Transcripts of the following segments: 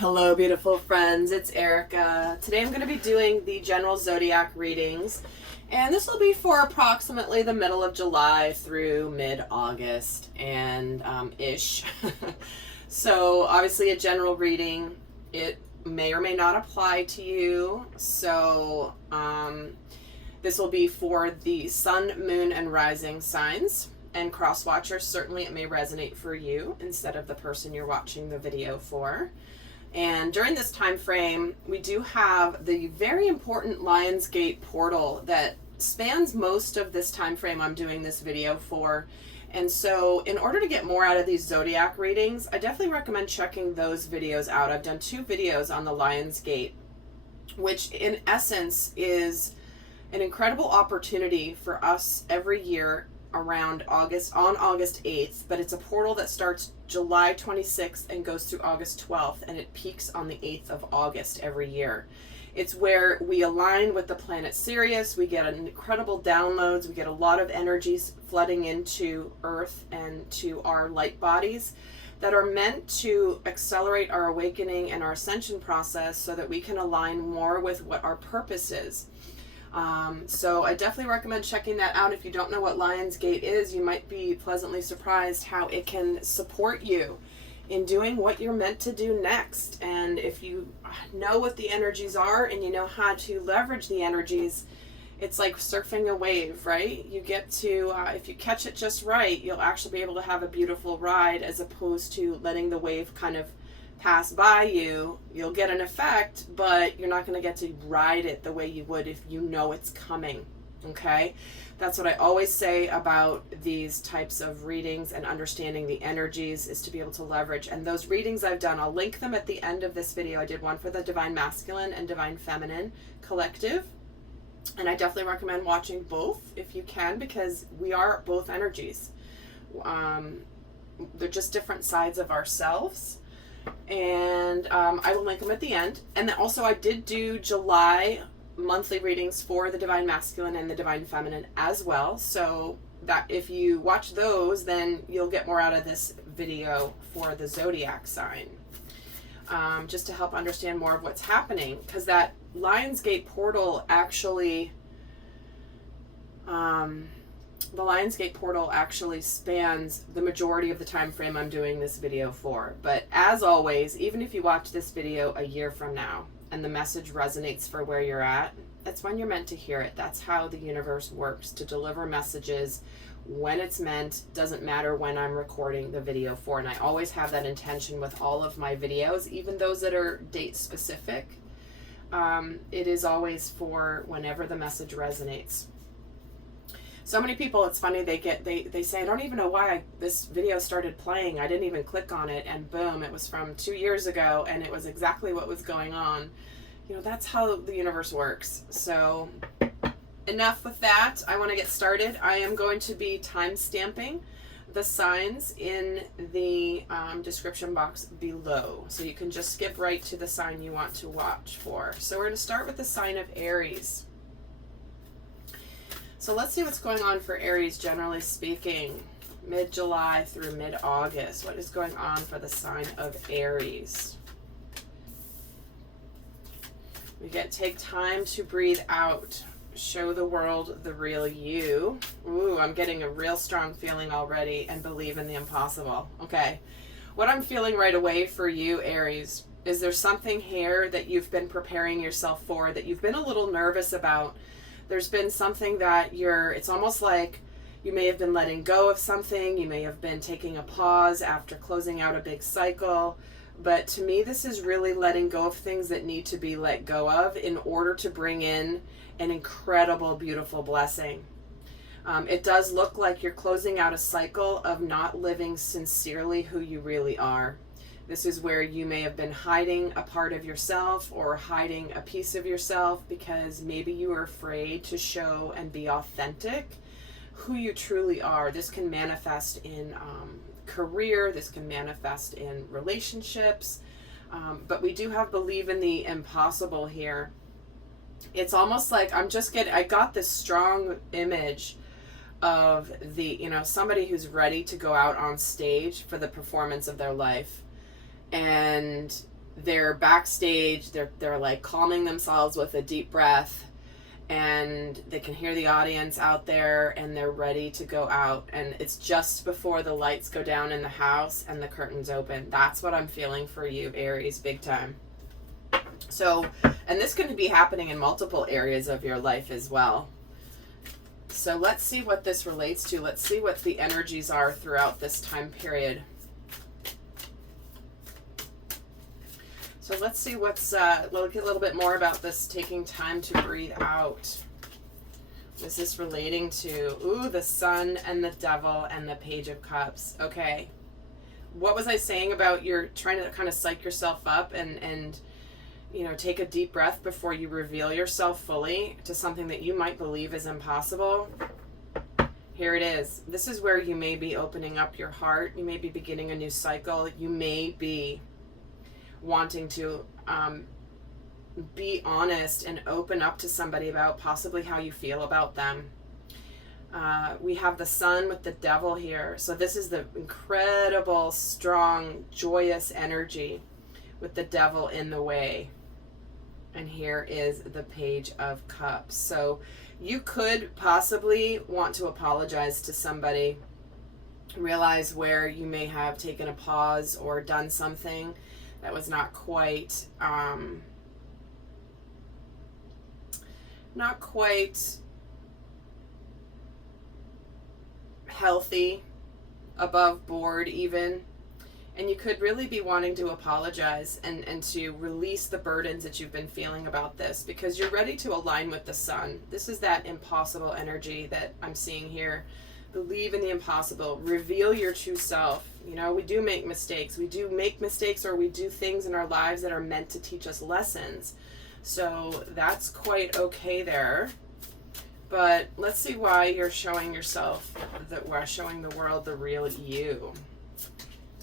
Hello, beautiful friends. It's Erika. Today I'm going to be doing the general zodiac readings, and this will be for approximately the middle of July through mid-August and ish. So obviously a general reading, it may or may not apply to you. So this will be for the sun, moon, and rising signs. And cross watchers, certainly it may resonate for you instead of the person you're watching the video for. And during this time frame, we do have the very important Lionsgate portal that spans most of this time frame I'm doing this video for. And so in order to get more out of these zodiac readings, I definitely recommend checking those videos out. I've done 2 videos on the Lionsgate, which in essence is an incredible opportunity for us every year around August 8th, but it's a portal that starts July 26th and goes through August 12th, and it peaks on the 8th of August every year. It's where we align with the planet Sirius. We get incredible downloads. We get a lot of energies flooding into Earth and to our light bodies that are meant to accelerate our awakening and our ascension process so that we can align more with what our purpose is. So I definitely recommend checking that out. If you don't know what Lionsgate is, you might be pleasantly surprised how it can support you in doing what you're meant to do next. And if you know what the energies are and you know how to leverage the energies, it's like surfing a wave, right? You get to, if you catch it just right, you'll actually be able to have a beautiful ride as opposed to letting the wave kind of pass by you. You'll get an effect, but you're not going to get to ride it the way you would if you know it's coming. Okay? That's what I always say about these types of readings and understanding the energies, is to be able to leverage. And those readings I've done, I'll link them at the end of this video. I did one for the Divine Masculine and Divine Feminine Collective. And I definitely recommend watching both if you can, because we are both energies. They're just different sides of ourselves. And I will link them at the end. And then also I did do July monthly readings for the Divine Masculine and the Divine Feminine as well. So that if you watch those, then you'll get more out of this video for the zodiac sign. Just to help understand more of what's happening. Because that Lionsgate portal actually... the Lionsgate portal actually spans the majority of the time frame I'm doing this video for. But as always, even if you watch this video a year from now and the message resonates for where you're at, that's when you're meant to hear it. That's how the universe works, to deliver messages when it's meant. Doesn't matter when I'm recording the video for. And I always have that intention with all of my videos, even those that are date specific. It is always for whenever the message resonates. So many people, it's funny, they say, I don't even know why this video started playing. I didn't even click on it, and boom, it was from 2 years ago, and it was exactly what was going on. You know, that's how the universe works. So enough with that. I want to get started. I am going to be time stamping the signs in the description box below. So you can just skip right to the sign you want to watch for. So we're going to start with the sign of Aries. So let's see what's going on for Aries, generally speaking, mid-July through mid-August. What is going on for the sign of Aries? We get take time to breathe out. Show the world the real you. Ooh, I'm getting a real strong feeling already, and believe in the impossible. Okay. What I'm feeling right away for you, Aries, is there something here that you've been preparing yourself for, that you've been a little nervous about? There's been something that it's almost like you may have been letting go of something. You may have been taking a pause after closing out a big cycle. But to me, this is really letting go of things that need to be let go of in order to bring in an incredible, beautiful blessing. It does look like you're closing out a cycle of not living sincerely who you really are. This is where you may have been hiding a part of yourself or hiding a piece of yourself because maybe you were afraid to show and be authentic who you truly are. This can manifest in career. This can manifest in relationships. But we do have believe in the impossible here. It's almost like I got this strong image of somebody who's ready to go out on stage for the performance of their life. And they're backstage, they're like calming themselves with a deep breath, and they can hear the audience out there, and they're ready to go out, and it's just before the lights go down in the house and the curtains open. That's what I'm feeling for you, Aries, big time. So, and this can be happening in multiple areas of your life as well. So let's see what this relates to. Let's see what the energies are throughout this time period. So let's see what's, look a little bit more about this taking time to breathe out. What is this relating to? Ooh, the Sun and the Devil and the Page of Cups. Okay. What was I saying about you're trying to kind of psych yourself up and you know, take a deep breath before you reveal yourself fully to something that you might believe is impossible? Here it is. This is where you may be opening up your heart. You may be beginning a new cycle. You may be wanting to be honest and open up to somebody about possibly how you feel about them. We have the Sun with the Devil here. So this is the incredible, strong, joyous energy with the Devil in the way. And here is the Page of Cups. So you could possibly want to apologize to somebody, realize where you may have taken a pause or done something that was not quite healthy, above board even. And you could really be wanting to apologize and to release the burdens that you've been feeling about this, because you're ready to align with the Sun. This is that impossible energy that I'm seeing here. Believe in the impossible. Reveal your true self. You know, we do make mistakes. We do make mistakes, or we do things in our lives that are meant to teach us lessons. So that's quite okay there. But let's see why you're showing yourself, that we're showing the world the real you.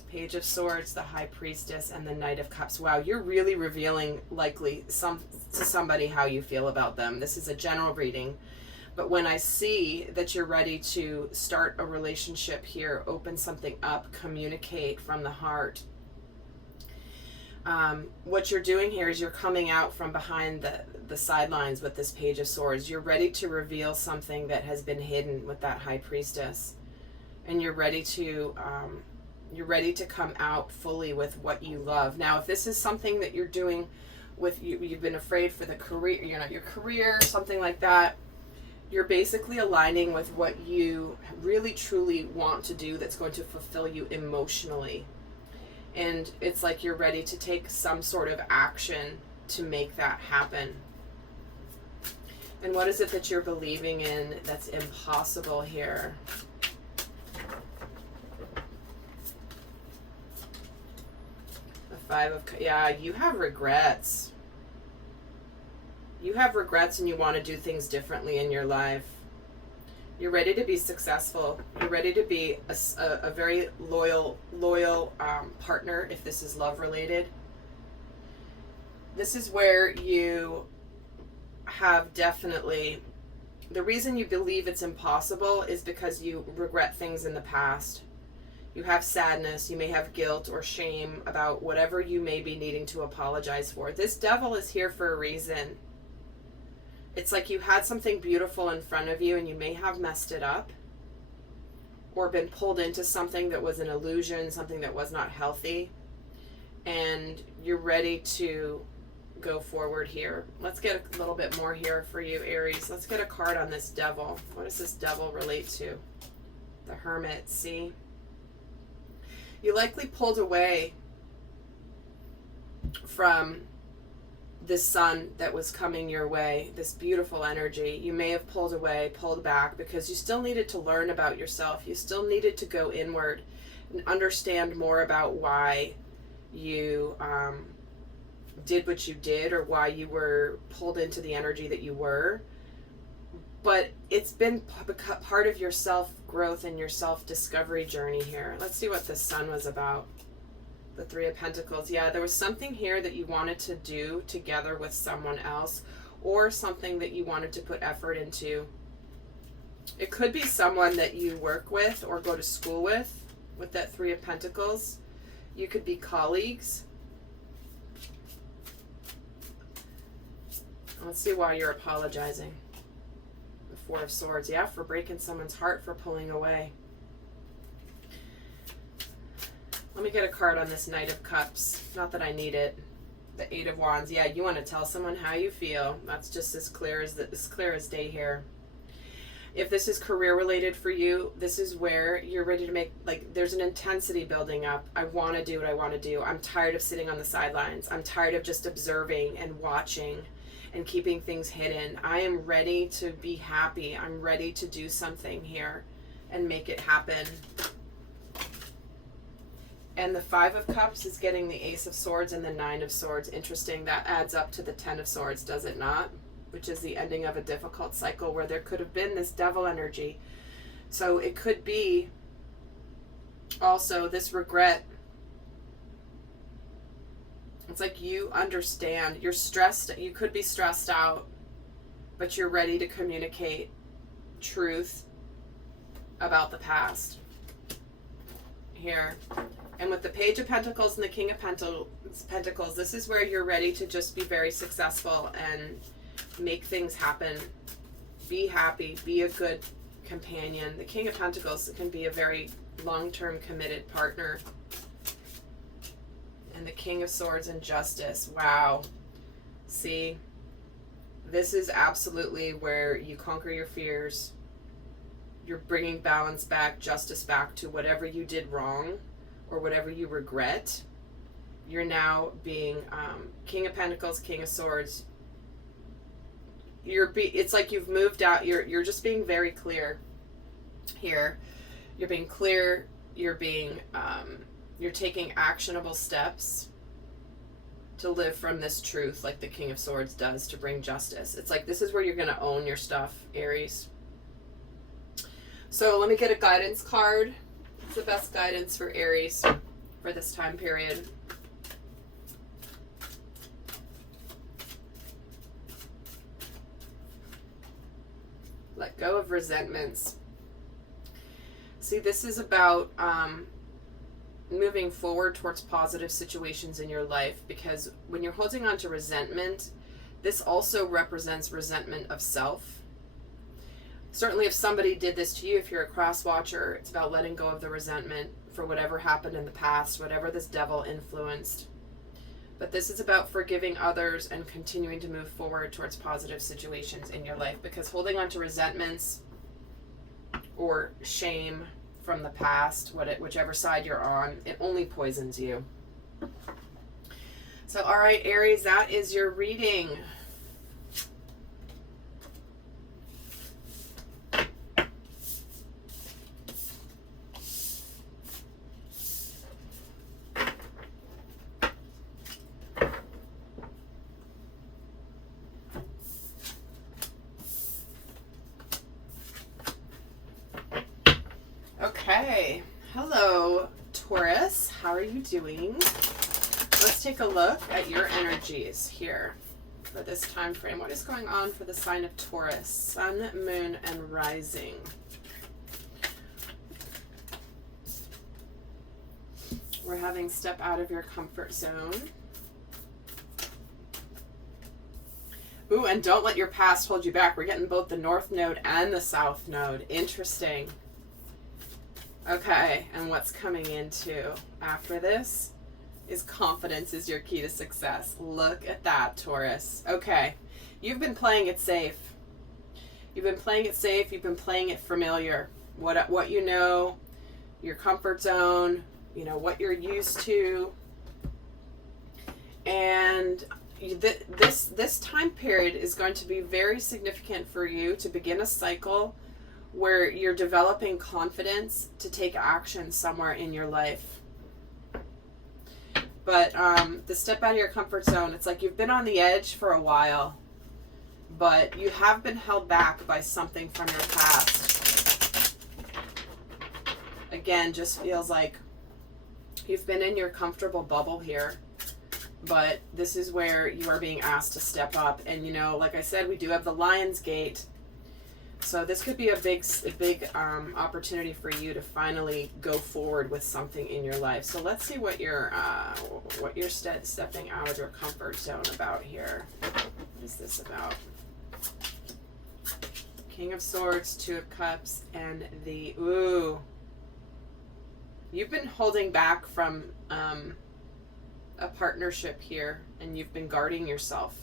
Page of Swords, the High Priestess, and the Knight of Cups. Wow, you're really revealing likely to somebody how you feel about them. This is a general reading. But when I see that you're ready to start a relationship here, open something up, communicate from the heart, what you're doing here is you're coming out from behind the sidelines with this Page of Swords. You're ready to reveal something that has been hidden with that High Priestess. And you're ready to come out fully with what you love. Now, if this is something that you're doing with you've been afraid for the career, you know, your career, something like that, you're basically aligning with what you really truly want to do that's going to fulfill you emotionally. And it's like you're ready to take some sort of action to make that happen. And what is it that you're believing in that's impossible here? The Five of, yeah, you have regrets. You have regrets and you want to do things differently in your life. You're ready to be successful. You're ready to be a very loyal partner if this is love related. This is where you have definitely, the reason you believe it's impossible is because you regret things in the past. You have sadness, you may have guilt or shame about whatever you may be needing to apologize for. This Devil is here for a reason. It's like you had something beautiful in front of you and you may have messed it up or been pulled into something that was an illusion, something that was not healthy, and you're ready to go forward here. Let's get a little bit more here for you, Aries. Let's get a card on this Devil. What does this Devil relate to? The Hermit, see? You likely pulled away from this Sun that was coming your way, this beautiful energy. You may have pulled away, pulled back, because you still needed to learn about yourself. You still needed to go inward and understand more about why you did what you did, or why you were pulled into the energy that you were. But it's been part of your self-growth and your self-discovery journey here. Let's see what this Sun was about. The Three of Pentacles. Yeah, there was something here that you wanted to do together with someone else, or something that you wanted to put effort into. It could be someone that you work with or go to school with that Three of Pentacles. You could be colleagues. Let's see why you're apologizing. The Four of Swords. Yeah, for breaking someone's heart, for pulling away. Let me get a card on this Knight of Cups. Not that I need it. The Eight of Wands. Yeah, you want to tell someone how you feel. That's just as clear as day here. If this is career related for you, this is where you're ready to make, like, there's an intensity building up. I want to do what I want to do. I'm tired of sitting on the sidelines. I'm tired of just observing and watching and keeping things hidden. I am ready to be happy. I'm ready to do something here and make it happen. And the Five of Cups is getting the Ace of Swords and the Nine of Swords. Interesting. That adds up to the Ten of Swords, does it not? Which is the ending of a difficult cycle where there could have been this devil energy. So it could be also this regret. It's like you understand. You're stressed. You could be stressed out, but you're ready to communicate truth about the past. Here. And with the Page of Pentacles and the King of Pentacles, this is where you're ready to just be very successful and make things happen. Be happy. Be a good companion. The King of Pentacles can be a very long-term committed partner. And the King of Swords and Justice. Wow. See? This is absolutely where you conquer your fears. You're bringing balance back, justice back to whatever you did wrong or whatever you regret. You're now being King of Pentacles, King of Swords. It's like you've moved out. You're just being very clear here. You're being clear. You're being you're taking actionable steps to live from this truth, like the King of Swords does, to bring justice. It's like this is where you're going to own your stuff, Aries. So let me get a guidance card. It's the best guidance for Aries for this time period. Let go of resentments. See, this is about moving forward towards positive situations in your life, because when you're holding on to resentment, this also represents resentment of self. Certainly if somebody did this to you, if you're a cross watcher, it's about letting go of the resentment for whatever happened in the past, whatever this devil influenced. But this is about forgiving others and continuing to move forward towards positive situations in your life, because holding on to resentments or shame from the past, whichever side you're on, it only poisons you. So, all right, Aries, that is your reading. Okay, hello Taurus, how are you doing? Let's take a look at your energies here for this time frame. What is going on for the sign of Taurus? Sun, moon, and rising. We're having step out of your comfort zone. Ooh, and don't let your past hold you back. We're getting both the North Node and the South Node. Interesting. Okay, and what's coming into after this is confidence is your key to success. Look at that, Taurus. Okay, you've been playing it safe. You've been playing it safe. You've been playing it familiar. What you know, your comfort zone, you know, what you're used to. And this time period is going to be very significant for you to begin a cycle where you're developing confidence to take action somewhere in your life. But the step out of your comfort zone, it's like you've been on the edge for a while, but you have been held back by something from your past. Again, just feels like you've been in your comfortable bubble here, but this is where you are being asked to step up. And, you know, like I said, we do have the Lion's Gate. So this could be a big opportunity for you to finally go forward with something in your life. So let's see what you're stepping out of your comfort zone about here. What is this about? King of Swords, Two of Cups, and the, ooh. You've been holding back from a partnership here, and you've been guarding yourself.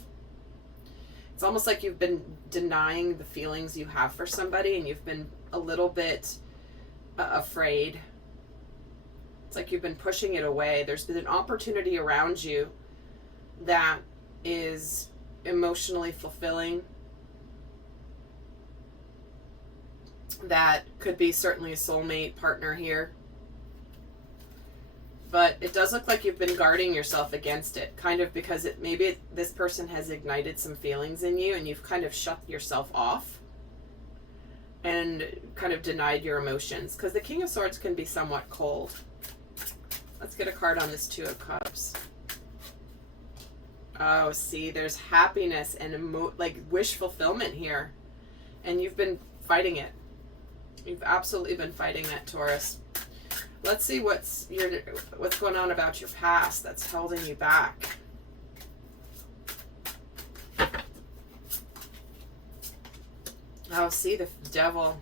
It's almost like you've been denying the feelings you have for somebody, and you've been a little bit afraid. It's like you've been pushing it away. There's been an opportunity around you that is emotionally fulfilling, that could be certainly a soulmate partner here. But it does look like you've been guarding yourself against it, kind of because this person has ignited some feelings in you, and you've kind of shut yourself off and kind of denied your emotions, because the King of Swords can be somewhat cold. Let's get a card on this Two of Cups. Oh, see, there's happiness and like wish fulfillment here, and you've been fighting it. You've absolutely been fighting it, Taurus. Let's see what's going on about your past that's holding you back. Oh, see, the Devil.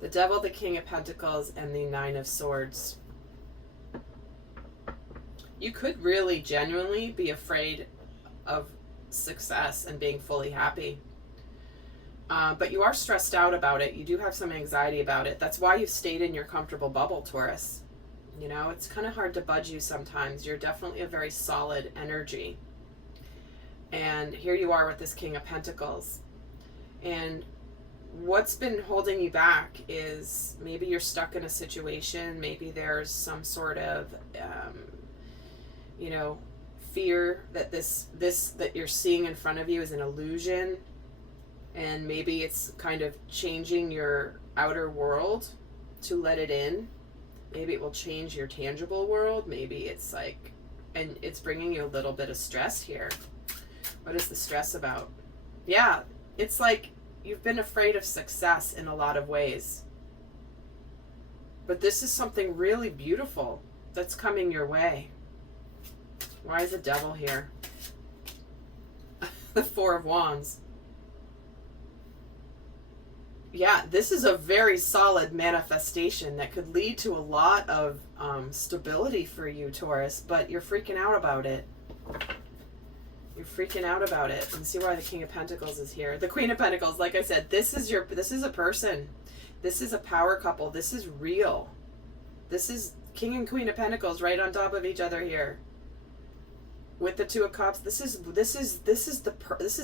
The Devil, the King of Pentacles, and the Nine of Swords. You could really genuinely be afraid of success and being fully happy. But you are stressed out about it. You do have some anxiety about it. That's why you've stayed in your comfortable bubble, Taurus. You know, it's kind of hard to budge you sometimes. You're definitely a very solid energy. And here you are with this King of Pentacles. And what's been holding you back is maybe you're stuck in a situation. Maybe there's some sort of, you know, fear that this that you're seeing in front of you is an illusion. And maybe it's kind of changing your outer world to let it in. Maybe it will change your tangible world. Maybe it's like, and it's bringing you a little bit of stress here. What is the stress about? Yeah, it's like you've been afraid of success in a lot of ways. But this is something really beautiful that's coming your way. Why is the Devil here? The Four of Wands. Yeah, this is a very solid manifestation that could lead to a lot of stability for you, Taurus, but you're freaking out about it. You're freaking out about it. And see why the King of Pentacles is here. The Queen of Pentacles, like I said, this is a person. This is a power couple. This is real. This is King and Queen of Pentacles right on top of each other here. With the Two of Cups, this is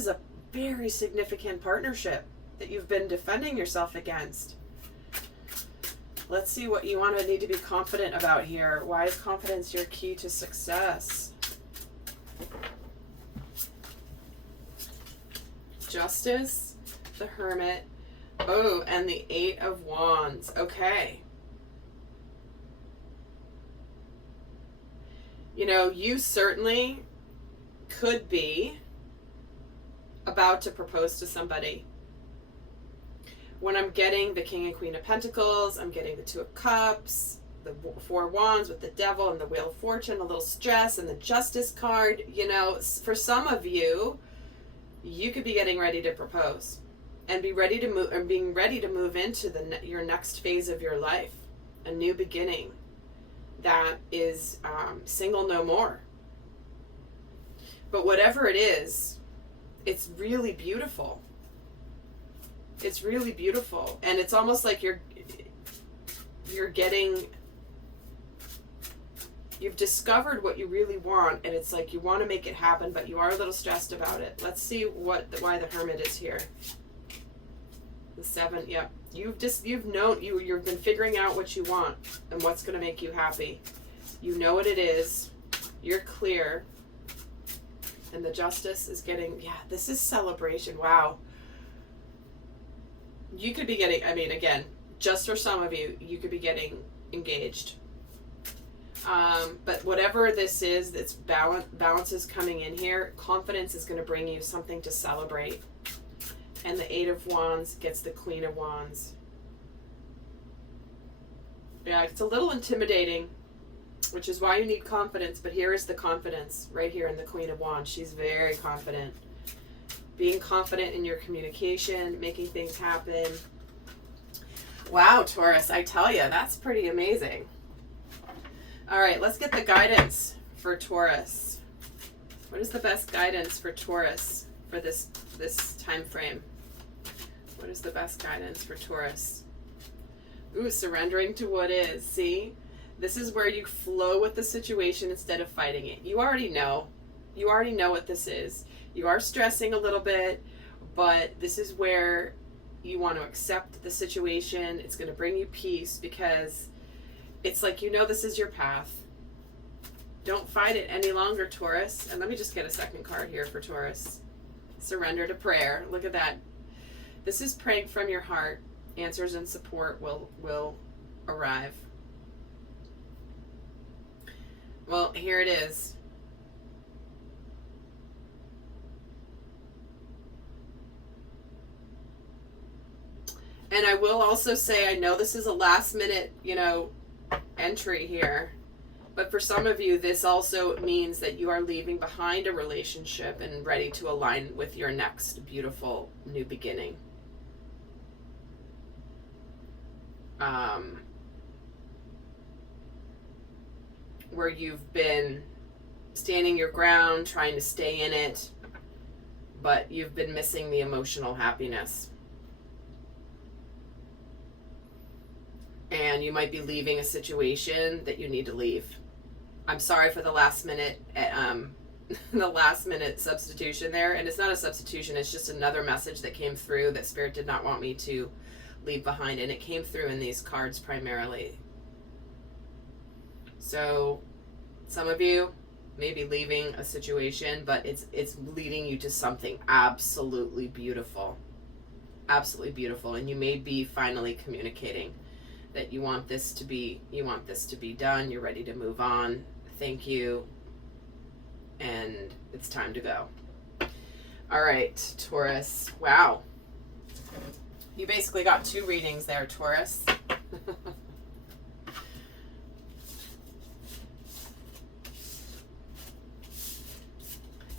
a very significant partnership that you've been defending yourself against. Let's see what you need to be confident about here. Why is confidence your key to success? Justice, the Hermit, oh, and the Eight of Wands. Okay. You know, you certainly could be about to propose to somebody. When I'm getting the King and Queen of Pentacles, I'm getting the Two of Cups, the Four of Wands with the Devil and the Wheel of Fortune, a little stress, and the Justice card. You know, for some of you, you could be getting ready to propose and be ready to move, and being ready to move into your next phase of your life, a new beginning that is single no more. But whatever it is, it's really beautiful. It's really beautiful, and it's almost like you've discovered what you really want, and it's like you want to make it happen, but you are a little stressed about it. Let's see why the Hermit is here. The Seven, yep. You've been figuring out what you want and what's going to make you happy. You know what it is. You're clear. And the Justice is getting, yeah, this is celebration. Wow. You could be getting, I mean, again, just for some of you, you could be getting engaged. But whatever this is, that's balance is coming in here. Confidence is going to bring you something to celebrate. And the Eight of Wands gets the Queen of Wands. Yeah, it's a little intimidating. which is why you need confidence. But here is the confidence right here in the Queen of Wands. She's very confident. Being confident in your communication, making things happen. Wow, Taurus, I tell you, that's pretty amazing. All right, let's get the guidance for Taurus. What is the best guidance for Taurus for this time frame? What is the best guidance for Taurus? Ooh, surrendering to what is. See? This is where you flow with the situation instead of fighting it. You already know. You already know what this is. You are stressing a little bit, but this is where you want to accept the situation. It's going to bring you peace because it's like, you know, this is your path. Don't fight it any longer, Taurus. And let me just get a second card here for Taurus. Surrender to prayer. Look at that. This is praying from your heart. Answers and support will arrive. Well, here it is. And I will also say, I know this is a last minute, entry here. But for some of you, this also means that you are leaving behind a relationship and ready to align with your next beautiful new beginning. Where you've been standing your ground, trying to stay in it, but you've been missing the emotional happiness. And you might be leaving a situation that you need to leave. I'm sorry for the last minute substitution there. And it's not a substitution, it's just another message that came through that Spirit did not want me to leave behind. And it came through in these cards primarily. So some of you may be leaving a situation, but it's leading you to something absolutely beautiful. Absolutely beautiful. And you may be finally communicating that you want this to be done, you're ready to move on. Thank you. And it's time to go. All right, Taurus. Wow. You basically got 2 readings there, Taurus.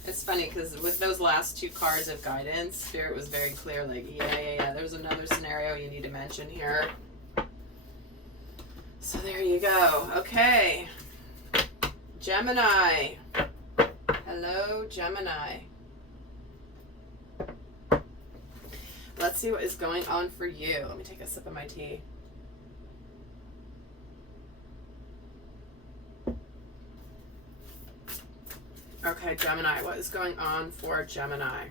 It's funny because with those last 2 cards of guidance, Spirit was very clear, like, yeah, there's another scenario you need to mention here. So there you go. Okay. Gemini. Hello, Gemini. Let's see what is going on for you. Let me take a sip of my tea. Okay, Gemini. What is going on for Gemini?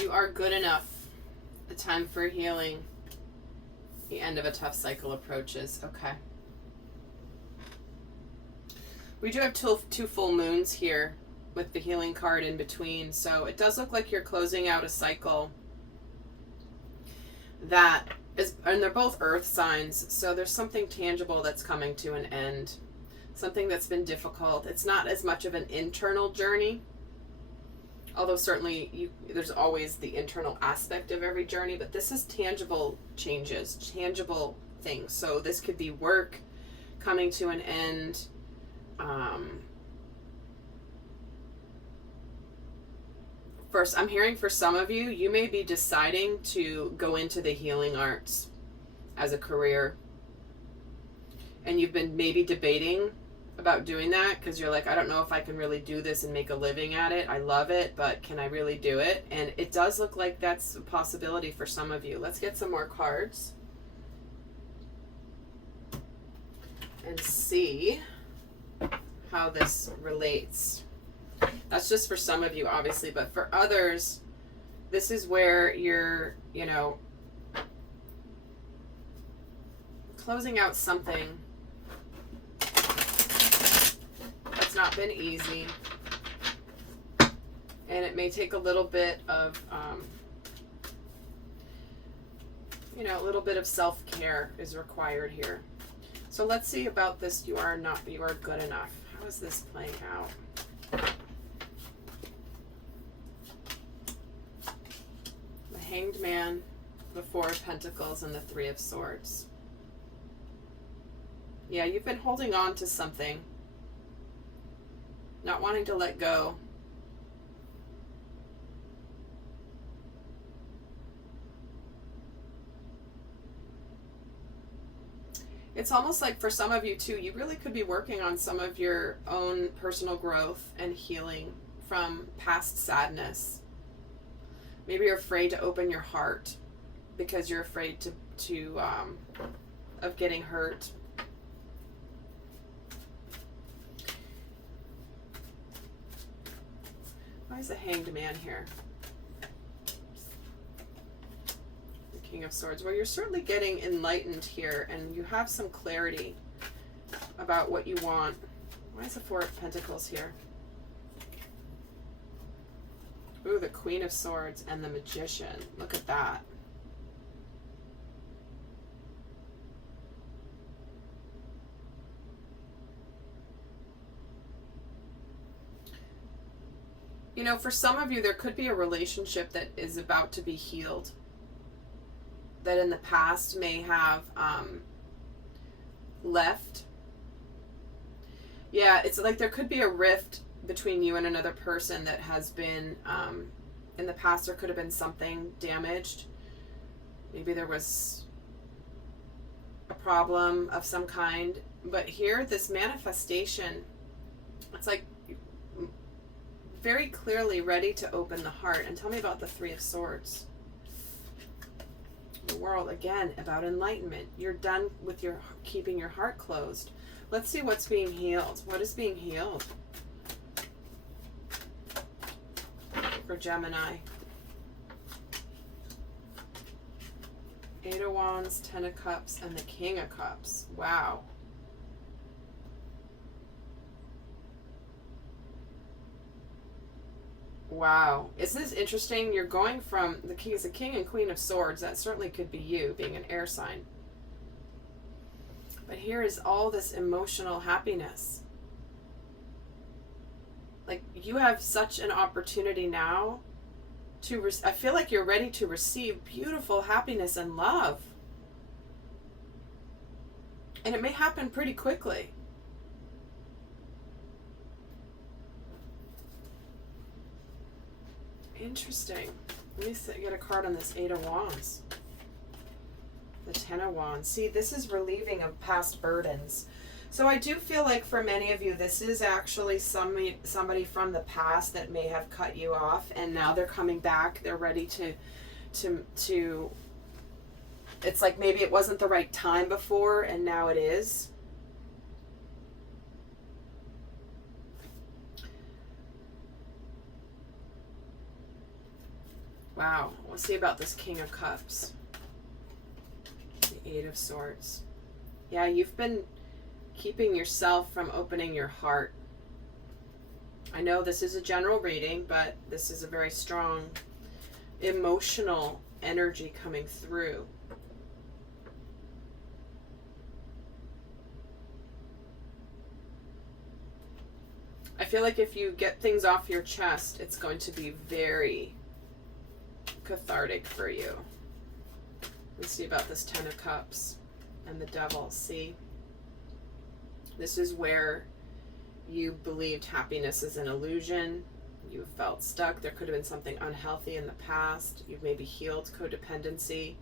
You are good enough. The time for healing. The end of a tough cycle approaches. Okay. We do have 2 full moons here with the healing card in between. So it does look like you're closing out a cycle that is, and they're both earth signs. So there's something tangible that's coming to an end. Something that's been difficult. It's not as much of an internal journey. Although certainly there's always the internal aspect of every journey, but this is tangible changes, tangible things. So this could be work coming to an end. First, I'm hearing for some of you, you may be deciding to go into the healing arts as a career. And you've been maybe debating about doing that because you're like, I don't know if I can really do this and make a living at it. I love it, but can I really do it? And it does look like that's a possibility for some of you. Let's get some more cards and see how this relates. That's just for some of you, obviously, but for others, this is where you're, closing out something that's not been easy, and it may take a little bit of a little bit of self-care is required here. So let's see about this. You are good enough. How is this playing out? The Hanged Man, the Four of Pentacles, and the Three of Swords. Yeah, you've been holding on to something, not wanting to let go. It's almost like for some of you too, you really could be working on some of your own personal growth and healing from past sadness. Maybe you're afraid to open your heart because you're afraid of getting hurt. Why is the Hanged Man here? King of Swords. Well, you're certainly getting enlightened here, and you have some clarity about what you want. Why is the Four of Pentacles here? Ooh, the Queen of Swords and the Magician. Look at that. You know, for some of you, there could be a relationship that is about to be healed, that in the past may have left. Yeah, it's like there could be a rift between you and another person that has been, in the past there could have been something damaged. Maybe there was a problem of some kind. But here, this manifestation, it's like very clearly ready to open the heart. And tell me about the Three of Swords. The World, again, about enlightenment. You're done with your keeping your heart closed. Let's see what's being healed. What is being healed for Gemini? Eight of Wands, Ten of Cups, and the King of Cups. Wow. Wow. Isn't this interesting? You're going from the King is the King and Queen of Swords. That certainly could be you, being an air sign. But here is all this emotional happiness. Like, you have such an opportunity now to, I feel like you're ready to receive beautiful happiness and love. And it may happen pretty quickly. Interesting. Let me get a card on this Eight of Wands. The Ten of Wands. See, this is relieving of past burdens. So I do feel like for many of you, this is actually somebody from the past that may have cut you off, and now they're coming back. They're ready to it's like maybe it wasn't the right time before, and now it is. Wow. Let's see about this King of Cups. The Eight of Swords. Yeah, you've been keeping yourself from opening your heart. I know this is a general reading, but this is a very strong emotional energy coming through. I feel like if you get things off your chest, it's going to be very cathartic for you. Let's see about this Ten of Cups and the Devil. See, this is where you believed happiness is an illusion. You felt stuck. There could have been something unhealthy in the past. You've maybe healed codependency.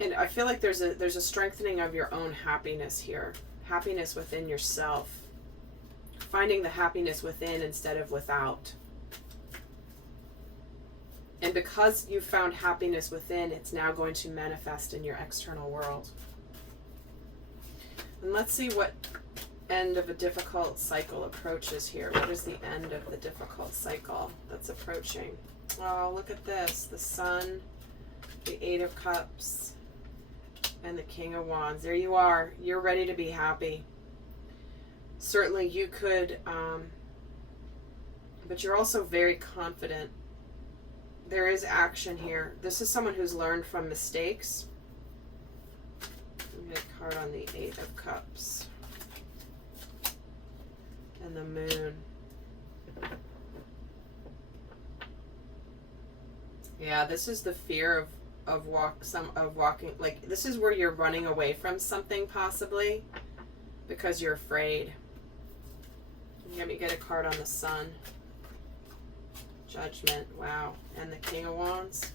And I feel like there's a strengthening of your own happiness here. Happiness within yourself. Finding the happiness within instead of without. And because you found happiness within, it's now going to manifest in your external world. And let's see what end of a difficult cycle approaches here. What is the end of the difficult cycle that's approaching? Oh, look at this. The Sun, the Eight of Cups, and the King of Wands. There you are. You're ready to be happy. Certainly you could, but you're also very confident. There is action here. This is someone who's learned from mistakes. I'm going to get a card on the Eight of Cups. And the Moon. Yeah, this is the fear of walking, like this is where you're running away from something possibly because you're afraid. Let me get a card on the Sun. Judgment, wow. And the King of Wands.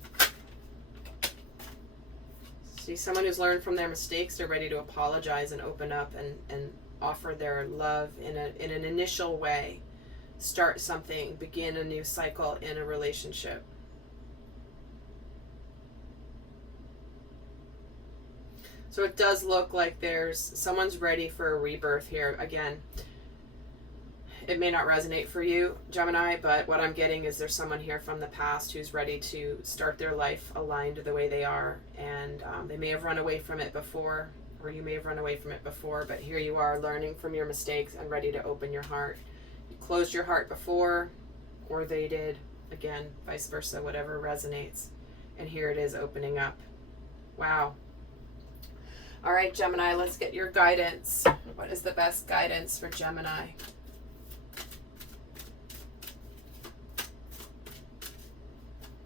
See, someone who's learned from their mistakes, they're ready to apologize and open up and offer their love in an initial way. Start something, begin a new cycle in a relationship. So it does look like someone's ready for a rebirth here. Again, it may not resonate for you, Gemini, but what I'm getting is there's someone here from the past who's ready to start their life aligned to the way they are. And they may have run away from it before, or you may have run away from it before, but here you are learning from your mistakes and ready to open your heart. You closed your heart before, or they did. Again, vice versa, whatever resonates. And here it is opening up. Wow. All right, Gemini, let's get your guidance. What is the best guidance for Gemini?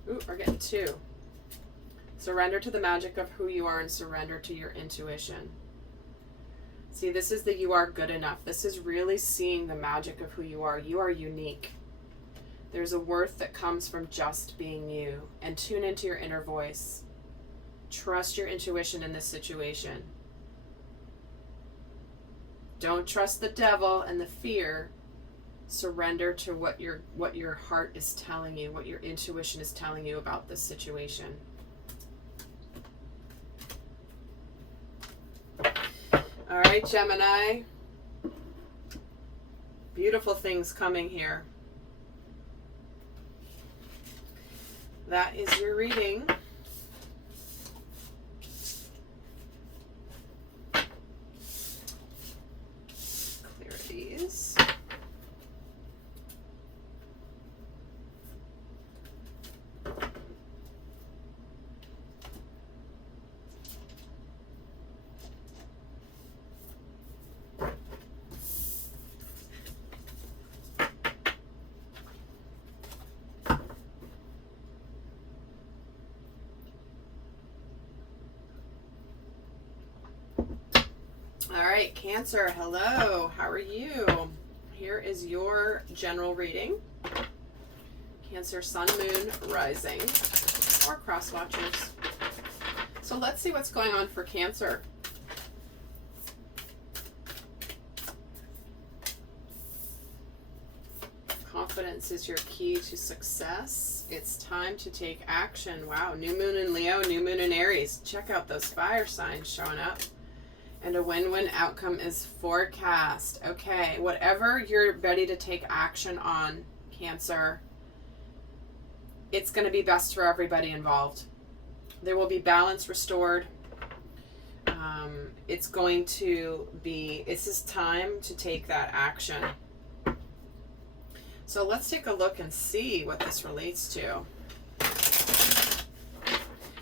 Ooh, we're getting 2. Surrender to the magic of who you are and surrender to your intuition. See, this is the you are good enough. This is really seeing the magic of who you are. You are unique. There's a worth that comes from just being you. And tune into your inner voice. Trust your intuition in this situation. Don't trust the devil and the fear. Surrender to what your heart is telling you, what your intuition is telling you about this situation. All right, Gemini. Beautiful things coming here. That is your reading. These. All right, Cancer, hello. How are you? Here is your general reading. Cancer, Sun, Moon, Rising, or cross watchers. So let's see what's going on for Cancer. Confidence is your key to success. It's time to take action. Wow, new moon in Leo, new moon in Aries. Check out those fire signs showing up. And a win-win outcome is forecast. Okay, whatever you're ready to take action on, Cancer, it's going to be best for everybody involved. There will be balance restored. It's going to be, it's just time to take that action. So let's take a look and see what this relates to.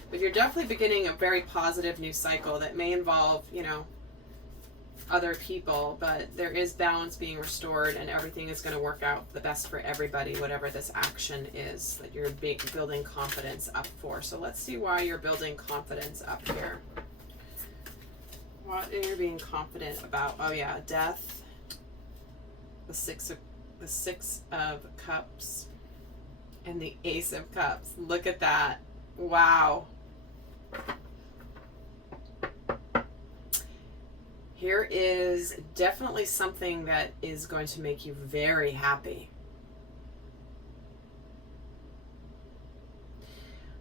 But you're definitely beginning a very positive new cycle that may involve, you know, other people, but there is balance being restored and everything is going to work out the best for everybody, whatever this action is that you're building confidence up for. So let's see why you're building confidence up here. What are you being confident about? Oh yeah, death, the six of cups, and the Ace of Cups. Look at that. Wow. Here is definitely something that is going to make you very happy.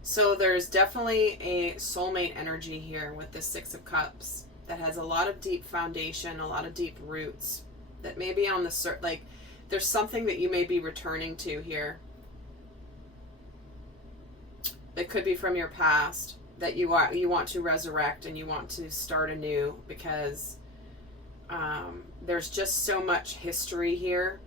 So there's definitely a soulmate energy here with the Six of Cups that has a lot of deep foundation, a lot of deep roots that may be on the like there's something that you may be returning to here. It could be from your past that you want to resurrect and you want to start anew because there's just so much history here,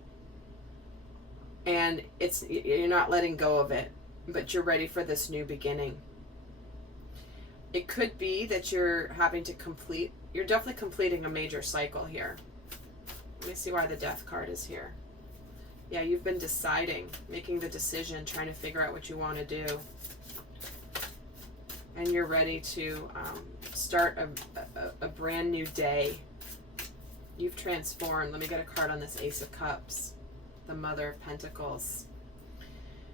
and you're not letting go of it, but you're ready for this new beginning. It could be that you're definitely completing a major cycle here. Let me see why the Death card is here. Yeah, you've been deciding, making the decision, trying to figure out what you want to do. and you're ready to start a brand new day. You've transformed. Let me get a card on this Ace of Cups, the Mother of Pentacles.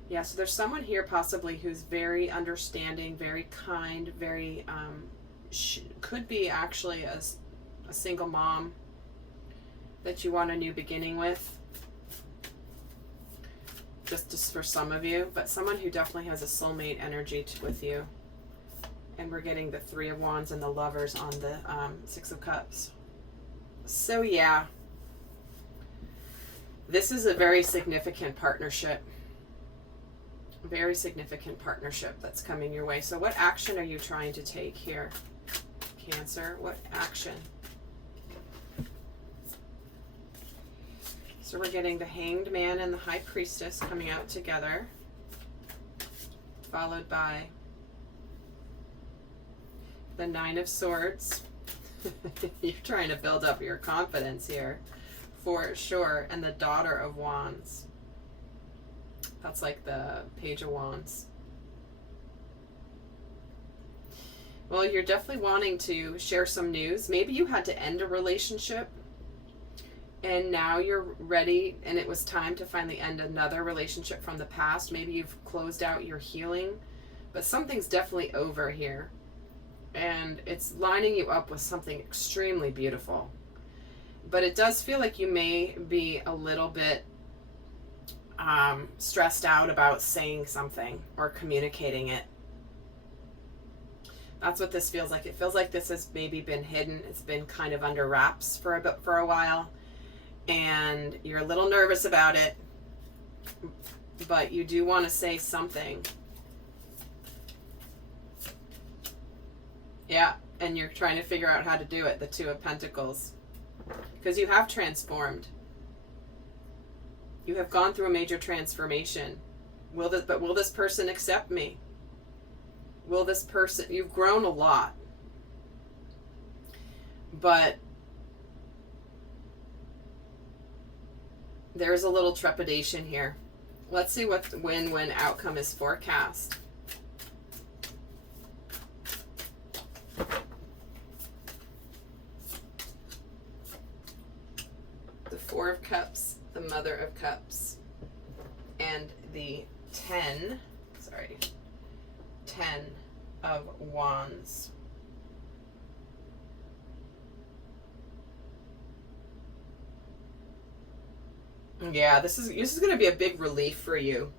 Yeah, so there's someone here possibly who's very understanding, very kind, very, could be actually a single mom that you want a new beginning with. Just for some of you, but someone who definitely has a soulmate energy with you. And we're getting the Three of Wands and the Lovers on the Six of Cups. So yeah, this is a very significant partnership. Very significant partnership that's coming your way. So what action are you trying to take here, Cancer? What action? So we're getting the Hanged Man and the High Priestess coming out together, followed by the Nine of Swords. You're trying to build up your confidence here, for sure. And the Daughter of Wands. That's like the Page of Wands. Well, you're definitely wanting to share some news. Maybe you had to end a relationship and now you're ready and it was time to finally end another relationship from the past. Maybe you've closed out your healing, but something's definitely over here. And it's lining you up with something extremely beautiful. But it does feel like you may be a little bit stressed out about saying something or communicating it. That's what this feels like. It feels like this has maybe been hidden. It's been kind of under wraps for a while, and you're a little nervous about it, but you do want to say something. Yeah, and you're trying to figure out how to do it, the Two of Pentacles, because you have transformed. You have gone through a major transformation. Will this person accept me? Will this person, you've grown a lot. But there's a little trepidation here. Let's see what the win-win outcome is forecast. The Four of Cups, the Mother of Cups, and the 10 of Wands. Yeah, this is going to be a big relief for you.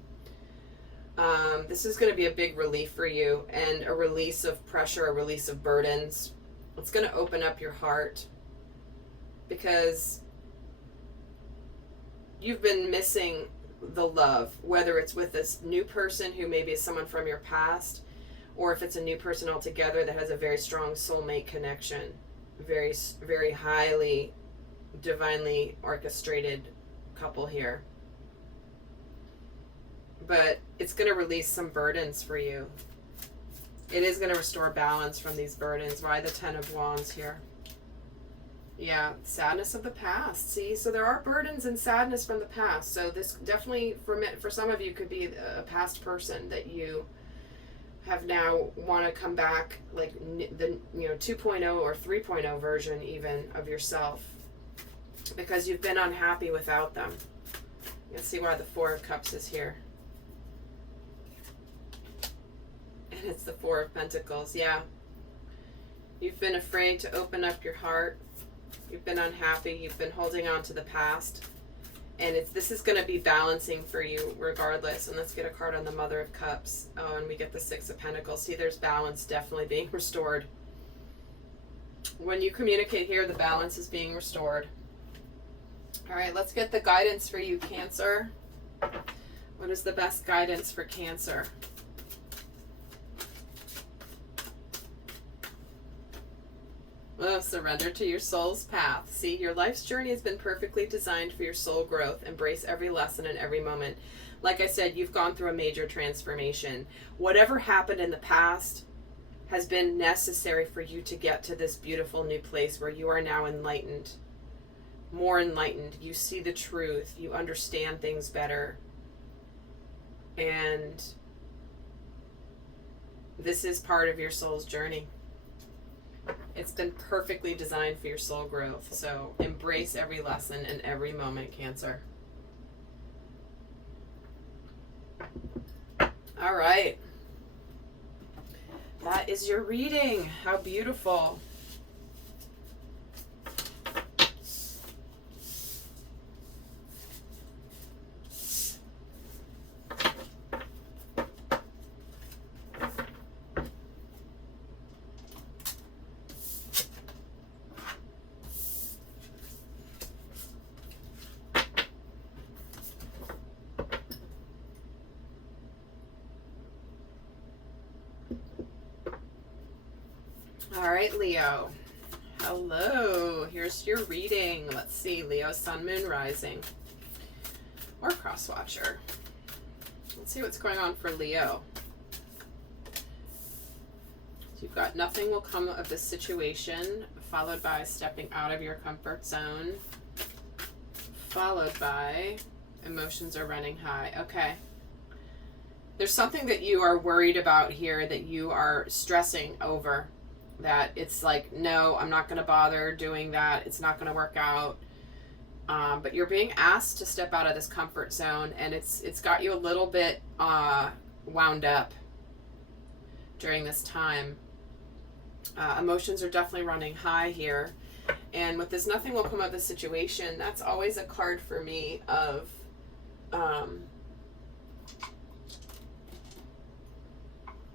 This is going to be a big relief for you, and a release of pressure, a release of burdens. It's going to open up your heart, because you've been missing the love, whether it's with this new person who maybe is someone from your past, or if it's a new person altogether that has a very strong soulmate connection, very, very highly, divinely orchestrated couple here. But it's going to release some burdens for you. It is going to restore balance from these burdens. Why the 10 of Wands here? Yeah, sadness of the past. See, so there are burdens and sadness from the past. So this definitely, for some of you, could be a past person that you have now want to come back, like the 2.0 or 3.0 version even of yourself, because you've been unhappy without them. Let's see why the Four of Cups is here. And it's the Four of Pentacles. Yeah. You've been afraid to open up your heart. You've been unhappy. You've been holding on to the past. And this is going to be balancing for you regardless. And let's get a card on the Mother of Cups. Oh, and we get the Six of Pentacles. See, there's balance definitely being restored. When you communicate here, the balance is being restored. All right, let's get the guidance for you, Cancer. What is the best guidance for Cancer? Oh, surrender to your soul's path. See, your life's journey has been perfectly designed for your soul growth. Embrace every lesson and every moment. Like I said, you've gone through a major transformation. Whatever happened in the past has been necessary for you to get to this beautiful new place where you are now enlightened. More enlightened. You see the truth. You understand things better. And This is part of your soul's journey. It's been perfectly designed for your soul growth. So embrace every lesson and every moment, Cancer. All right. That is your reading. How beautiful. All right, Leo. Hello. Here's your reading. Let's see. Leo, Sun, Moon, Rising. Or Cross Watcher. Let's see what's going on for Leo. So you've got nothing will come of this situation, followed by stepping out of your comfort zone, followed by emotions are running high. Okay. There's something that you are worried about here, that you are stressing over. That it's like, no, I'm not going to bother doing that. It's not going to work out. But you're being asked to step out of this comfort zone, and it's got you a little bit wound up during this time. Emotions are definitely running high here. And with this nothing will come of this situation, that's always a card for me of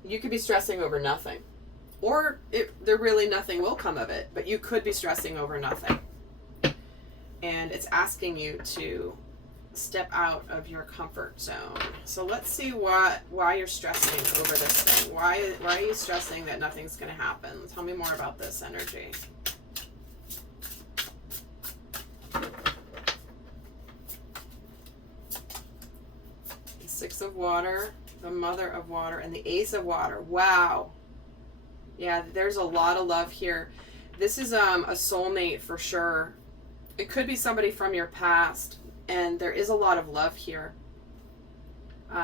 you could be stressing over nothing. Or there really nothing will come of it, but you could be stressing over nothing. And it's asking you to step out of your comfort zone. So let's see why you're stressing over this thing. Why are you stressing that nothing's going to happen? Tell me more about this energy. The Six of Water, the Mother of Water, and the Ace of Water. Wow. Yeah, there's a lot of love here. This is a soulmate for sure. It could be somebody from your past, and there is a lot of love here.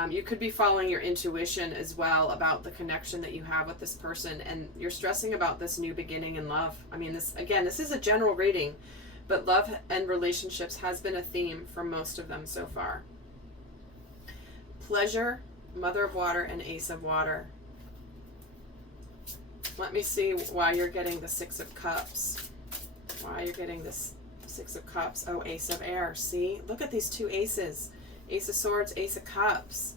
You could be following your intuition as well about the connection that you have with this person, and you're stressing about this new beginning in love. I mean, this is a general reading, but love and relationships has been a theme for most of them so far. Pleasure, Mother of Water, and Ace of Water. Let me see why you're getting the Six of Cups. Why you're getting this Six of Cups. Oh, Ace of Air. See? Look at these two aces. Ace of Swords, Ace of Cups.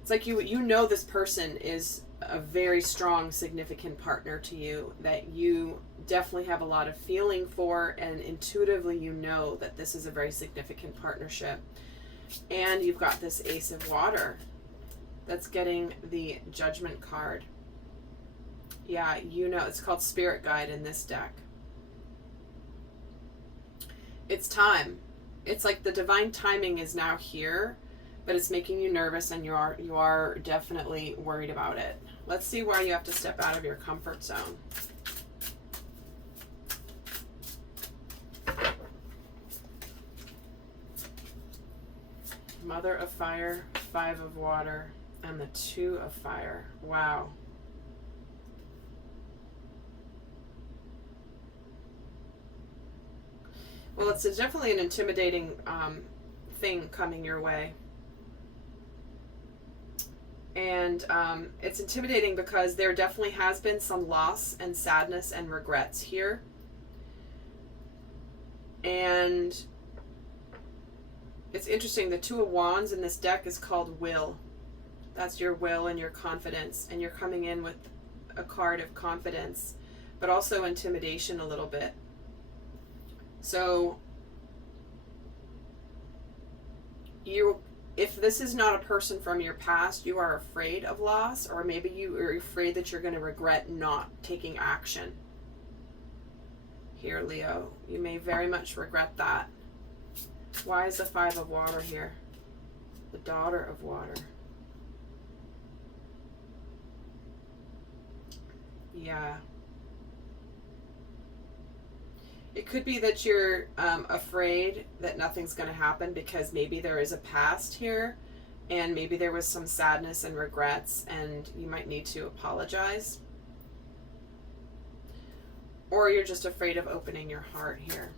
It's like you know this person is a very strong, significant partner to you that you definitely have a lot of feeling for, and intuitively you know that this is a very significant partnership. And you've got this Ace of Water that's getting the Judgment card. Yeah, you know, it's called Spirit Guide in this deck. It's time. It's like the divine timing is now here, but it's making you nervous, and you are definitely worried about it. Let's see why you have to step out of your comfort zone. Mother of Fire, Five of Water, and the Two of Fire. Wow. Well, it's definitely an intimidating thing coming your way. And it's intimidating because there definitely has been some loss and sadness and regrets here. And it's interesting, the Two of Wands in this deck is called Will. That's your will and your confidence. And you're coming in with a card of confidence, but also intimidation a little bit. So if this is not a person from your past, you are afraid of loss, or maybe you are afraid that you're going to regret not taking action. Here, Leo, you may very much regret that. Why is the Five of Water here? The Daughter of Water. Yeah. It could be that you're afraid that nothing's going to happen because maybe there is a past here and maybe there was some sadness and regrets, and you might need to apologize. Or you're just afraid of opening your heart here.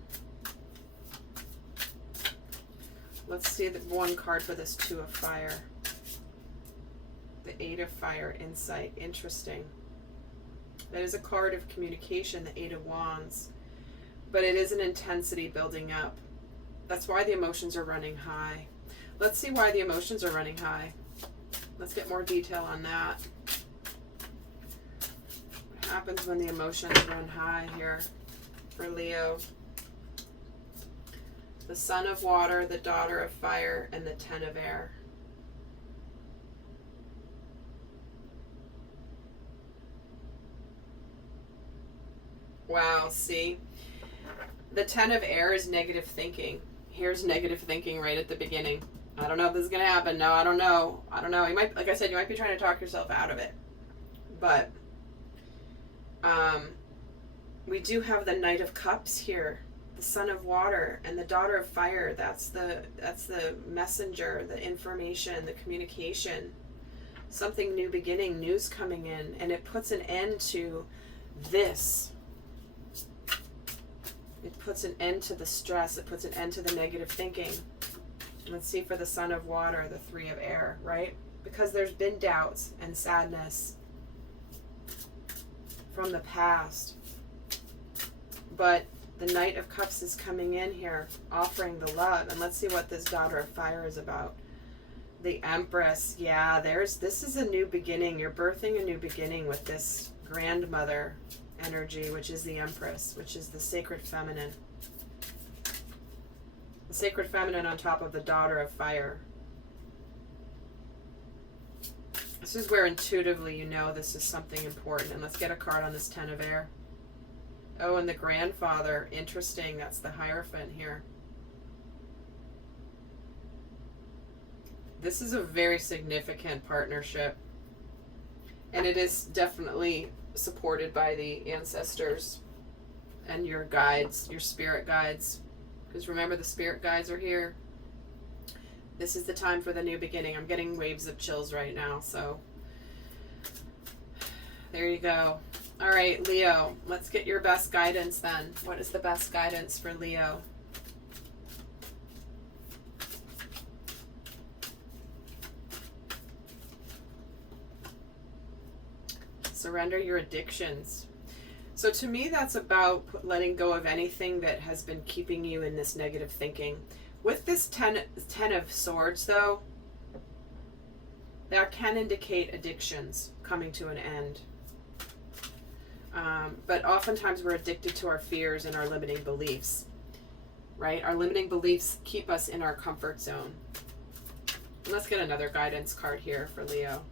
Let's see the one card for this Two of Fire. The Eight of Fire, insight. Interesting. That is a card of communication, the Eight of Wands. But it is an intensity building up. That's why the emotions are running high. Let's see why the emotions are running high. Let's get more detail on that. What happens when the emotions run high here for Leo? The Son of Water, the Daughter of Fire, and the Ten of Air. Wow, see? The Ten of Air is negative thinking. Here's negative thinking right at the beginning. I don't know if this is going to happen. No, I don't know. I don't know. You might, like I said, you might be trying to talk yourself out of it. But we do have the Knight of Cups here. The Son of Water and the Daughter of Fire. That's the messenger, the information, the communication. Something new beginning, news coming in, and it puts an end to this. It puts an end to the stress. It puts an end to the negative thinking. Let's see for the Son of Water, the Three of Air, right? Because there's been doubts and sadness from the past. But the Knight of Cups is coming in here, offering the love. And let's see what this Daughter of Fire is about. The Empress. Yeah, this is a new beginning. You're birthing a new beginning with this grandmother energy, which is the Empress, which is the sacred feminine. The sacred feminine on top of the Daughter of Fire. This is where intuitively you know this is something important. And let's get a card on this Ten of Air. Oh, and the grandfather. Interesting. That's the Hierophant here. This is a very significant partnership. And it is definitely supported by the ancestors and your guides, your spirit guides. Because remember, the spirit guides are here. This is the time for the new beginning. I'm getting waves of chills right now, so there you go. All right, Leo, let's get your best guidance then. What is the best guidance for Leo? Surrender your addictions. So to me, that's about letting go of anything that has been keeping you in this negative thinking. With this ten of Swords, though, that can indicate addictions coming to an end. But oftentimes we're addicted to our fears and our limiting beliefs, right? Our limiting beliefs keep us in our comfort zone. Let's get another guidance card here for Leo.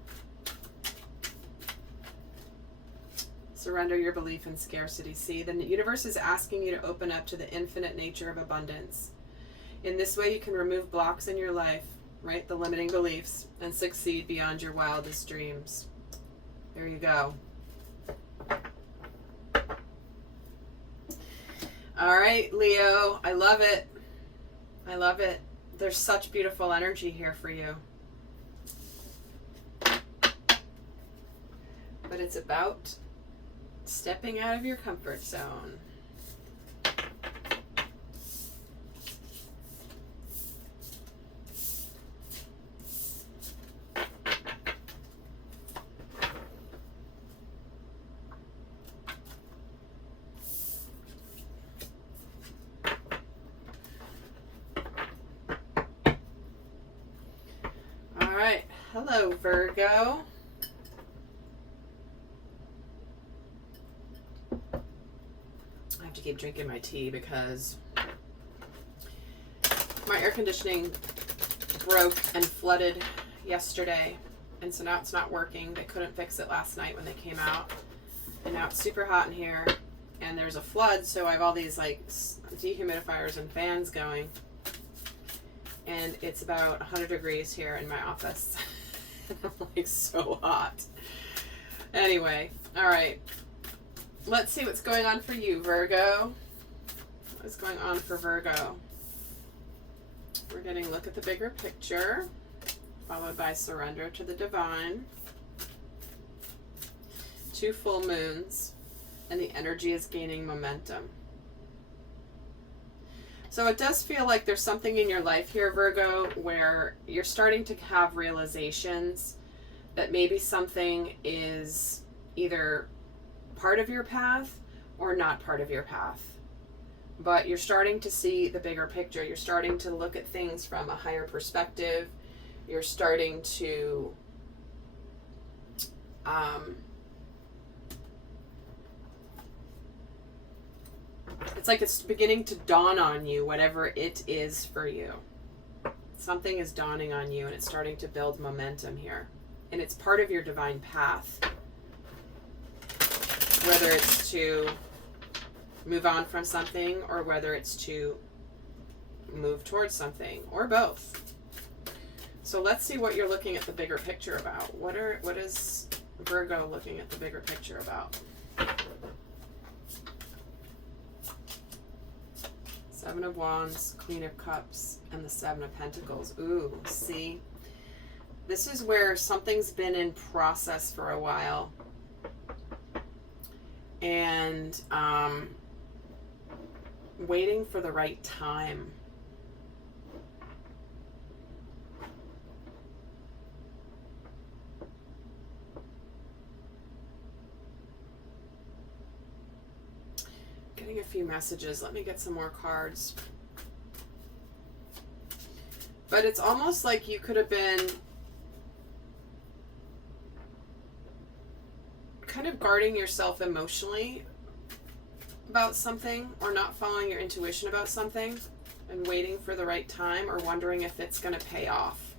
Surrender your belief in scarcity. See, the universe is asking you to open up to the infinite nature of abundance. In this way, you can remove blocks in your life, right? The limiting beliefs, and succeed beyond your wildest dreams. There you go. All right, Leo, I love it. I love it. There's such beautiful energy here for you. But it's about stepping out of your comfort zone. All right. Hello, Virgo. Keep drinking my tea because my air conditioning broke and flooded yesterday, and so now it's not working. They couldn't fix it last night when they came out, and now it's super hot in here and there's a flood, so I have all these like dehumidifiers and fans going, and it's about 100 degrees here in my office. I'm like so hot. Anyway, all right. Let's see what's going on for you, Virgo. What's going on for Virgo? We're getting a look at the bigger picture. followed by surrender to the divine. 2 full moons, and the energy is gaining momentum. So it does feel like there's something in your life here, Virgo, where you're starting to have realizations that maybe something is either part of your path or not part of your path. But you're starting to see the bigger picture. You're starting to look at things from a higher perspective. You're starting to it's like it's beginning to dawn on you, whatever it is for you. Something is dawning on you, and it's starting to build momentum here. And it's part of your divine path. Whether it's to move on from something, or whether it's to move towards something, or both. So let's see what you're looking at the bigger picture about. What is Virgo looking at the bigger picture about? 7 of Wands, Queen of Cups, and the 7 of Pentacles. Ooh, see? This is where something's been in process for a while. And waiting for the right time. Getting a few messages. Let me get some more cards. But it's almost like you could have been kind of guarding yourself emotionally about something, or not following your intuition about something, and waiting for the right time, or wondering if it's going to pay off.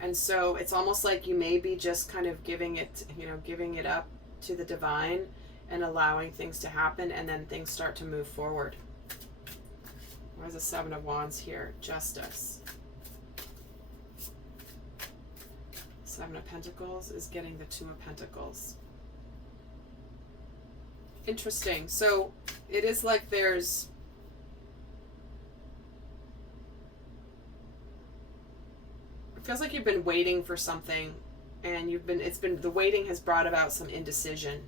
And so it's almost like you may be just kind of giving it up to the divine and allowing things to happen, and then things start to move forward. Where's the 7 of Wands here? Justice. 7 of Pentacles is getting the 2 of Pentacles. Interesting. So it is like there's it feels like you've been waiting for something, and the waiting has brought about some indecision.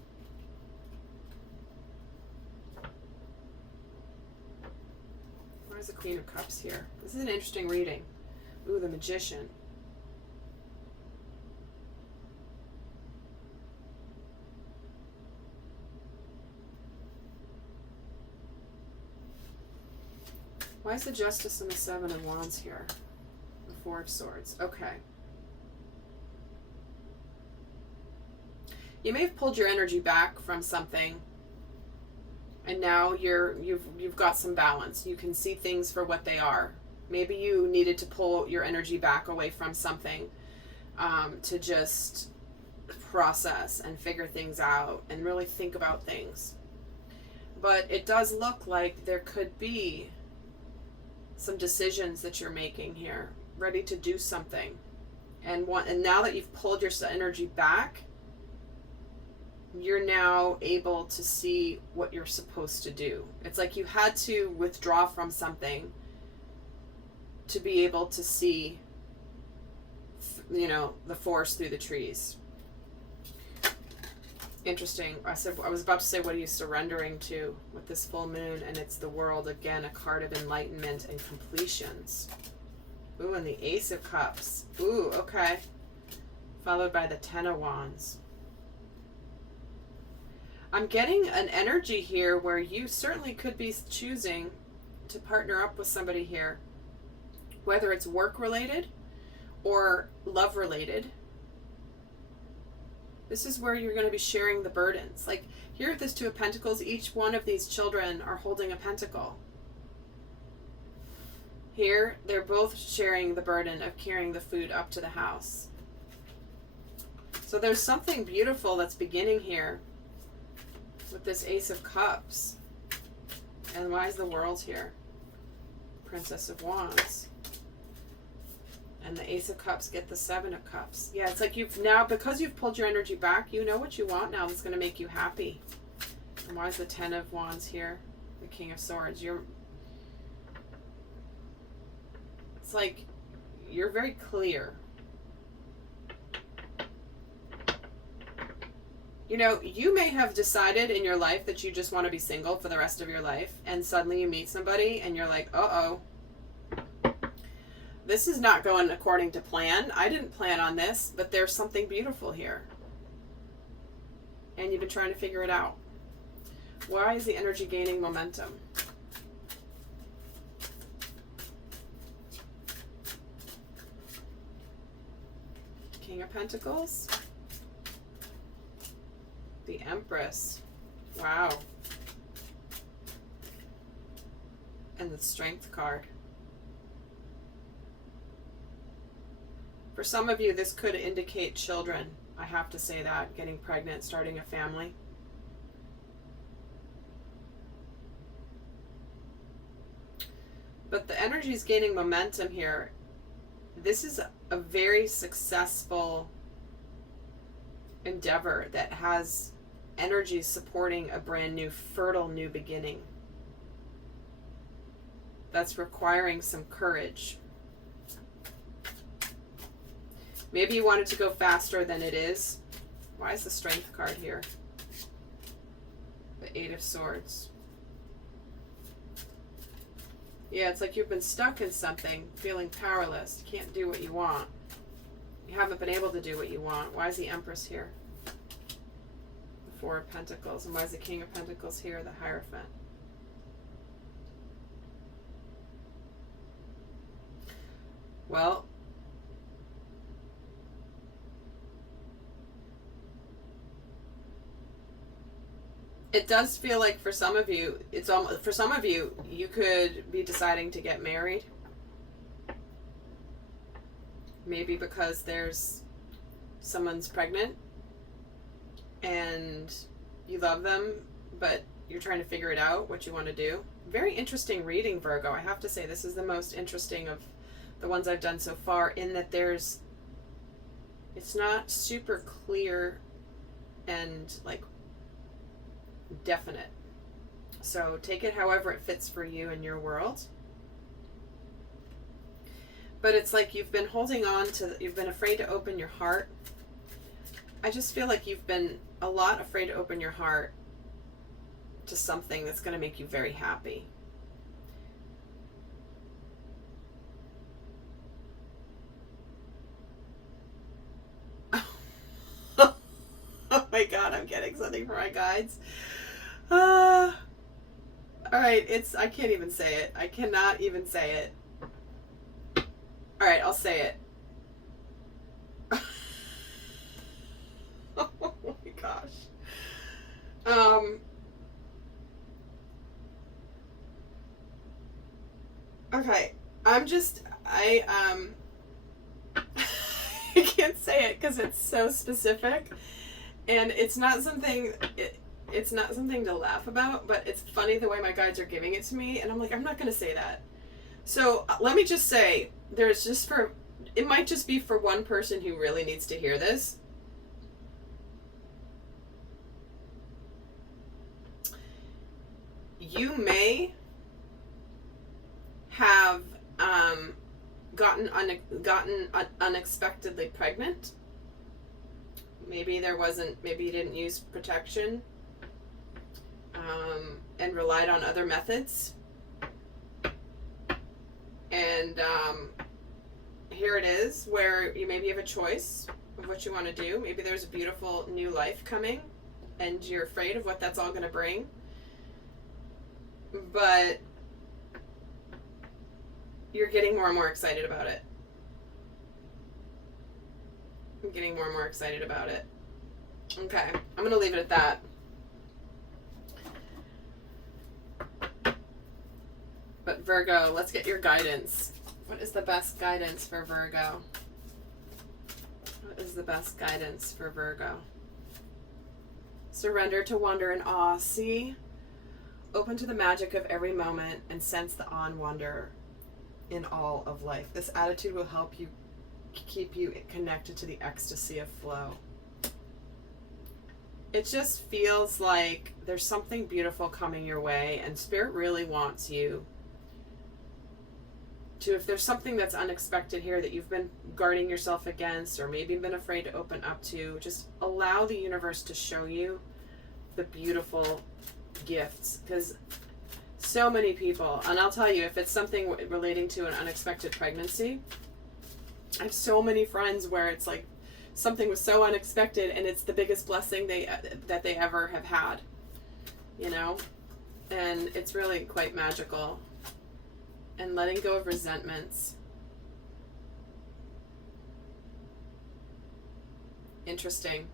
Where's the Queen of Cups here? This is an interesting reading. Ooh, the Magician. Why is the Justice and the 7 of Wands here? The 4 of Swords. Okay. You may have pulled your energy back from something, and now you've got some balance. You can see things for what they are. Maybe you needed to pull your energy back away from something to just process and figure things out and really think about things. But it does look like there could be some decisions that you're making here, ready to do something, and now that you've pulled your energy back, you're now able to see what you're supposed to do. It's like you had to withdraw from something to be able to see, the forest through the trees. Interesting. I was about to say, what are you surrendering to with this full moon? And it's the World again, a card of enlightenment and completions. Ooh, and the Ace of Cups. Ooh, okay. Followed by the 10 of Wands. I'm getting an energy here where you certainly could be choosing to partner up with somebody here, whether it's work related or love related. This is where you're going to be sharing the burdens. Like here at this 2 of Pentacles, each one of these children are holding a pentacle. Here, they're both sharing the burden of carrying the food up to the house. So there's something beautiful that's beginning here with this Ace of Cups. And why is the World here? Princess of Wands. And the Ace of Cups get the 7 of Cups. Yeah, it's like you've now, because you've pulled your energy back, you know what you want now that's going to make you happy. And why is the 10 of Wands here? The King of Swords. It's like you're very clear. You know, you may have decided in your life that you just want to be single for the rest of your life, and suddenly you meet somebody and you're like, uh-oh, this is not going according to plan. I didn't plan on this, but there's something beautiful here. And you've been trying to figure it out. Why is the energy gaining momentum? King of Pentacles. The Empress. Wow. And the Strength card. For some of you, this could indicate children. I have to say that. Getting pregnant, starting a family. But the energy is gaining momentum here. This is a very successful endeavor that has energy supporting a brand new, fertile new beginning. That's requiring some courage. Maybe you want it to go faster than it is. Why is the Strength card here? The Eight of Swords. Yeah, it's like you've been stuck in something, feeling powerless. You can't do what you want. You haven't been able to do what you want. Why is the Empress here? The Four of Pentacles. And why is the King of Pentacles here? The Hierophant. Well, it does feel like for some of you, it's almost, for some of you, you could be deciding to get married. Maybe because there's someone's pregnant and you love them, but you're trying to figure it out, what you want to do. Very interesting reading, Virgo. I have to say, this is the most interesting of the ones I've done so far, in that it's not super clear and like definite. So take it however it fits for you in your world. But it's like you've been holding on to, you've been afraid to open your heart. I just feel like you've been a lot afraid to open your heart to something that's going to make you very happy. Oh my God, I'm getting something for my guides. All right, I can't even say it. I cannot even say it. All right, I'll say it. Oh my gosh. Okay, I I can't say it because it's so specific, and it's not something it's not something to laugh about, but it's funny the way my guides are giving it to me, and I'm like, I'm not going to say that. So let me just say, it might just be for one person who really needs to hear this. You may have gotten unexpectedly pregnant. Maybe you didn't use protection and relied on other methods. And here it is, where you maybe have a choice of what you want to do. Maybe there's a beautiful new life coming, and you're afraid of what that's all going to bring. But you're getting more and more excited about it. I'm getting more and more excited about it. Okay, I'm going to leave it at that. But Virgo, let's get your guidance. What is the best guidance for Virgo? What is the best guidance for Virgo? Surrender to wonder and awe. See? Open to the magic of every moment and sense the awe and wonder in all of life. This attitude will help you keep you connected to the ecstasy of flow. It just feels like there's something beautiful coming your way, and Spirit really wants you to, if there's something that's unexpected here that you've been guarding yourself against or maybe been afraid to open up to, just allow the universe to show you the beautiful gifts. Because so many people, and I'll tell you, if it's something relating to an unexpected pregnancy, I have so many friends where it's like something was so unexpected and it's the biggest blessing that they ever have had, you know? And it's really quite magical. And letting go of resentments. Interesting.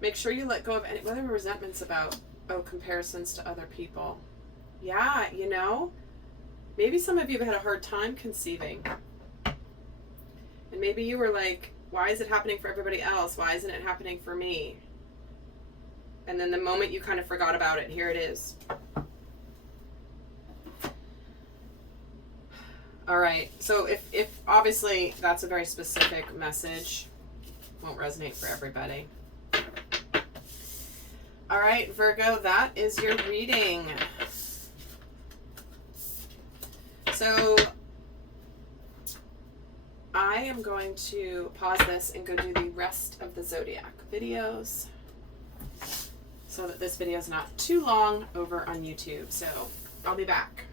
Make sure you let go of any, whether resentments about, comparisons to other people. Yeah, you know, maybe some of you have had a hard time conceiving. And maybe you were like, why is it happening for everybody else? Why isn't it happening for me? And then the moment you kind of forgot about it, here it is. All right, so if obviously that's a very specific message, won't resonate for everybody. All right, Virgo, that is your reading. So I am going to pause this and go do the rest of the Zodiac videos so that this video is not too long over on YouTube. So I'll be back.